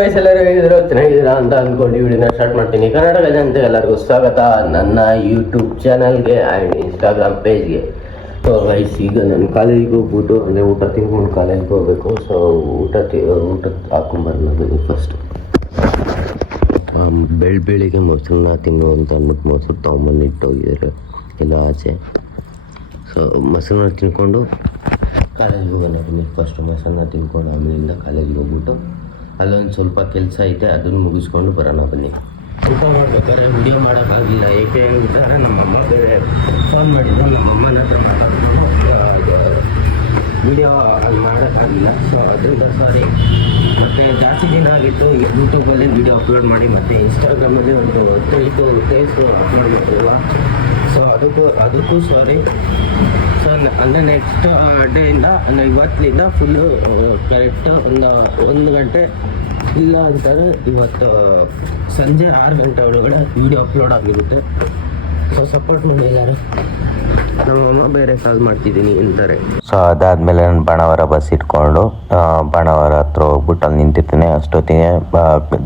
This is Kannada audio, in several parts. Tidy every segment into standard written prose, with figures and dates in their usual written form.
ಗೈಸ್, ಎಲ್ಲರೂ ಹೇಗಿದ್ರು ಚೆನ್ನಾಗಿದ್ದೀರಾ ಅಂತ ಅಂದ್ಕೊಂಡು ವಿಡಿಯೋನ ಸ್ಟಾರ್ಟ್ ಮಾಡ್ತೀನಿ. ಕರ್ನಾಟಕ ಜನತೆ ಎಲ್ಲರಿಗೂ ಸ್ವಾಗತ ನನ್ನ ಯೂಟ್ಯೂಬ್ ಚಾನಲ್ಗೆ ಆ್ಯಂಡ್ ಇನ್ಸ್ಟಾಗ್ರಾಮ್ ಪೇಜ್ಗೆ. ಸೊ ಗೈಸ್, ಈಗ ನಾನು ಕಾಲೇಜಿಗೆ ಹೋಗ್ಬಿಟ್ಟು ಅಂದರೆ ಊಟ ತಿನ್ಕೊಂಡು ಕಾಲೇಜಿಗೆ ಹೋಗಬೇಕು. ಸೊ ಊಟ ಹಾಕೊಂಬರೋದು ಫಸ್ಟ್. ಬೆಳಿಗ್ಗೆ ಮೊಸರನ್ನ ತಿನ್ನು ಅಂತ ಅಂದ್ಬಿಟ್ಟು ಮೊಸರು ತೊಗೊಂಬಂದು ಇಟ್ಟೋಗಿದ್ದಾರೆ ಇಲ್ಲ ಆಚೆ. ಸೊ ಮೊಸರನ್ನ ತಿನ್ಕೊಂಡು ಕಾಲೇಜಿಗೆ ಹೋಗೋಣ. ಫಸ್ಟ್ ಮೊಸರನ್ನ ತಿನ್ಕೊಂಡು ಆಮೇಲಿಂದ ಕಾಲೇಜಿಗೆ ಹೋಗ್ಬಿಟ್ಟು ಅಲ್ಲೊಂದು ಸ್ವಲ್ಪ ಕೆಲಸ ಐತೆ, ಅದನ್ನು ಮುಗಿಸ್ಕೊಂಡು ಬರೋಣ ಬನ್ನಿ. ಊಟ ಮಾಡ್ಬೇಕಾದ್ರೆ ವಿಡಿಯೋ ಮಾಡೋಕ್ಕಾಗಿಲ್ಲ, ಏಕೆ ಅಂದರೆ ನಮ್ಮಮ್ಮ ಬೇರೆ ಫೋನ್ ಮಾಡಿದ್ರು. ನಮ್ಮಮ್ಮನ ಹತ್ರ ಮಾತಾಡ್ಕೊಂಡು ವಿಡಿಯೋ ಅಲ್ಲಿ ಮಾಡೋಕ್ಕಾಗಿಲ್ಲ. ಸೊ ಅದರಿಂದ ಸಾರಿ. ಮತ್ತು ಜಾಸ್ತಿ ದಿನ ಆಗಿತ್ತು ಯೂಟ್ಯೂಬಲ್ಲಿ ವಿಡಿಯೋ ಅಪ್ಲೋಡ್ ಮಾಡಿ, ಮತ್ತು ಇನ್ಸ್ಟಾಗ್ರಾಮಲ್ಲಿ ಒಂದು 3 ಡೇಸ್ ಅಪ್ಲೋಡ್ ಮಾಡಿಲ್ವ. ಸೊ ಅದಕ್ಕೂ ಸಾರಿ. ಸೊ ಅಂದರೆ ನೆಕ್ಸ್ಟ್ ಡೇಯಿಂದ ಅಂದರೆ ಇವತ್ತಿನಿಂದ ಫುಲ್ಲು ಕರೆಕ್ಟ್ ಒಂದು ಗಂಟೆ ಇಲ್ಲ ಅಂತಾರೆ. ಇವತ್ತು ಸಂಜೆ 6 ಗಂಟೆ ಒಳಗಡೆ ವಿಡಿಯೋ ಅಪ್ಲೋಡ್ ಆಗಿರುತ್ತೆ. ಸೊ ಸಪೋರ್ಟ್ ಮಾಡಿ ಎಲ್ಲರೂ. ನಮ್ಮಮ್ಮ ಬೇರೆ ಕಾಲ್ ಮಾಡ್ತಿದ್ದೀನಿ ಅಂತಾರೆ. ಸೊ ಅದಾದಮೇಲೆ ನಾನು ಬಾಣಾವರ ಬಸ್ ಇಟ್ಕೊಂಡು ಬಾಣಾವರ ಹತ್ರ ಹೋಗ್ಬಿಟ್ಟು ಅಲ್ಲಿ ನಿಂತಿರ್ತೀನಿ. ಅಷ್ಟೊತ್ತಿಗೆ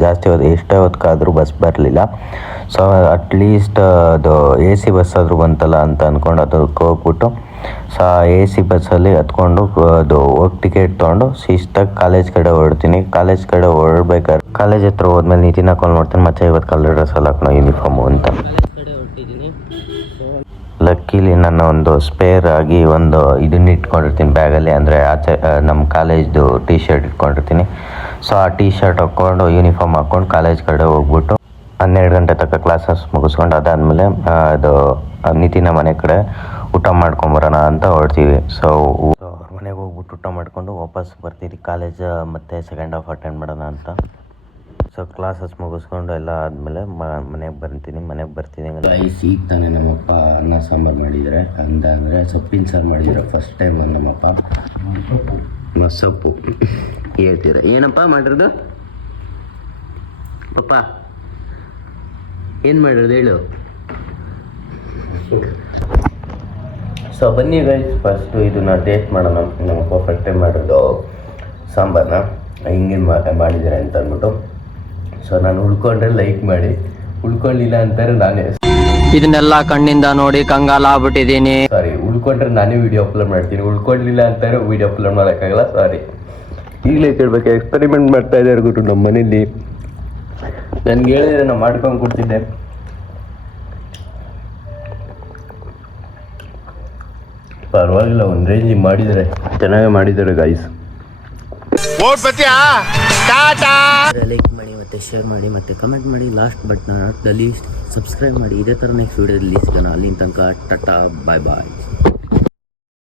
ಜಾಸ್ತಿ ಎಷ್ಟೇ ಹೊತ್ತಾದರೂ ಬಸ್ ಬರಲಿಲ್ಲ. ಸೊ ಅಟ್ಲೀಸ್ಟ್ ಅದು AC ಬಸ್ ಆದರೂ ಬಂತಲ್ಲ ಅಂತ ಅಂದ್ಕೊಂಡು ಅದಕ್ಕೆ ಹೋಗ್ಬಿಟ್ಟು ಸೊ AC ಬಸ್ಸಲ್ಲಿ ಹತ್ಕೊಂಡು ಅದು ಹೋಗಿ ಟಿಕೆಟ್ ತೊಗೊಂಡು ಶಿಸ್ತಾಗಿ ಕಾಲೇಜ್ ಕಡೆ ಹೊರಡ್ತೀನಿ. ಕಾಲೇಜ್ ಕಡೆ ಹೊರಡ್ಬೇಕಾದ್ರೆ ಕಾಲೇಜ್ ಹತ್ರ ಹೋದ್ಮೇಲೆ ನಿತಿನ್ ಹಾಕೊಂಡು ನೋಡ್ತೀನಿ, ಮತ್ತೆ ಇವತ್ತು ಕಲರ್ ಡ್ರೆಸ್ಸಲ್ಲಿ ಹಾಕೋಣ ಯೂನಿಫಾರ್ಮು ಅಂತ. ಲಕ್ಕಿಲಿ ನಾನು ಒಂದು ಸ್ಪೇರ್ ಆಗಿ ಒಂದು ಇದನ್ನ ಇಟ್ಕೊಂಡಿರ್ತೀನಿ ಬ್ಯಾಗಲ್ಲಿ, ಅಂದರೆ ಆಚೆ ನಮ್ಮ ಕಾಲೇಜ್ದು T-ಶರ್ಟ್ ಇಟ್ಕೊಂಡಿರ್ತೀನಿ. ಸೊ ಆ T-ಶರ್ಟ್ ಹಾಕ್ಕೊಂಡು ಯೂನಿಫಾರ್ಮ್ ಹಾಕ್ಕೊಂಡು ಕಾಲೇಜ್ ಕಡೆ ಹೋಗ್ಬಿಟ್ಟು 12 ಗಂಟೆ ತನಕ ಕ್ಲಾಸಸ್ ಮುಗಿಸ್ಕೊಂಡು ಅದಾದಮೇಲೆ ಅದು ನಿತಿನ ಮನೆ ಕಡೆ ಊಟ ಮಾಡ್ಕೊಂಬರೋಣ ಅಂತ ಹೊರಡ್ತೀವಿ. ಸೊ ಅವ್ರ ಮನೆಗೆ ಹೋಗ್ಬಿಟ್ಟು ಊಟ ಮಾಡ್ಕೊಂಡು ವಾಪಸ್ ಬರ್ತೀವಿ ಕಾಲೇಜ್ ಮತ್ತು ಸೆಕೆಂಡ್ ಹಾಫ್ ಅಟೆಂಡ್ ಮಾಡೋಣ ಅಂತ. ಸೊ ಕ್ಲಾಸಸ್ ಮುಗಿಸ್ಕೊಂಡು ಎಲ್ಲ ಆದಮೇಲೆ ಮನೆಗೆ ಬರ್ತೀನಿ. ಗೈಸ್, ಈಗ ತಾನೇ ನಮ್ಮಪ್ಪ ಅನ್ನ ಸಾಂಬಾರು ಮಾಡಿದ್ದಾರೆ. ಅಂದರೆ ಸೊಪ್ಪಿನ ಸಾರು ಮಾಡಿದ್ದಾರೆ ಫಸ್ಟ್ ಟೈಮ್ ನಮ್ಮಪ್ಪ. ಮಸೊಪ್ಪು ಹೇಳ್ತೀರ ಏನಪ್ಪ ಮಾಡಿರೋದು? ಪಪ್ಪ ಏನು ಮಾಡಿರೋದು ಹೇಳು. ಸೊ ಬನ್ನಿ ಗೈಸ್, ಫಸ್ಟು ಇದನ್ನ ಟೇಸ್ಟ್ ಮಾಡೋಣ. ನಮ್ಮಪ್ಪ ಫಸ್ಟ್ ಟೈಮ್ ಮಾಡಿರೋದು ಸಾಂಬಾರನ್ನ ಹಿಂಗೆ ಮಾಡಿದ್ದಾರೆ ಅಂತ ಅಂದ್ಬಿಟ್ಟು. ಸೊ ನಾನು ಉಳ್ಕೊಂಡ್ರೆ ಲೈಕ್ ಮಾಡಿ, ಉಳ್ಕೊಳ್ಳಿಲ್ಲ ಅಂತಾರೆ ನಾನೇ ಇದನ್ನೆಲ್ಲ ಕಣ್ಣಿಂದ ನೋಡಿ ಕಂಗಾಲ ಆಗ್ಬಿಟ್ಟಿದ್ದೀನಿ. ಸಾರಿ, ಉಳ್ಕೊಂಡ್ರೆ ನಾನೇ ವಿಡಿಯೋ ಅಪ್ಲೋಡ್ ಮಾಡ್ತೀನಿ, ಉಳ್ಕೊಳ್ಳಿಲ್ಲ ಅಂತಾರೆ ವಿಡಿಯೋ ಅಪ್ಲೋಡ್ ಮಾಡೋಕ್ಕಾಗಲ್ಲ. ಸಾರಿ. ಈಗಲೇ ಕೇಳ್ಬೇಕು, ಎಕ್ಸ್ಪೆರಿಮೆಂಟ್ ಮಾಡ್ತಾ ಇದ್ದಾರೆ ಗುರು ನಮ್ಮ ಮನೇಲಿ. ನನ್ಗೆ ಹೇಳಿದ್ರೆ ನಾನು ಮಾಡ್ಕೊಂಡು ಕೊಡ್ತಿದ್ದೆ. ಪರವಾಗಿಲ್ಲ, ಒಂದು ರೇಂಜಿಗೆ ಮಾಡಿದ್ದಾರೆ, ಚೆನ್ನಾಗೇ ಮಾಡಿದ್ದಾರೆ ಗೈಸ್. ಲೈಕ್ ಮಾಡಿ ಮತ್ತು ಶೇರ್ ಮಾಡಿ ಮತ್ತು ಕಮೆಂಟ್ ಮಾಡಿ. Last but not the least subscribe ಮಾಡಿ. ಇದೇ ಥರ ನೆಕ್ಸ್ಟ್ ವೀಡಿಯೋದಲ್ಲಿ ಸಿಗೋಣ. ಅಲ್ಲಿನ ತನಕ ಟಾಟಾ, ಬಾಯ್ ಬಾಯ್.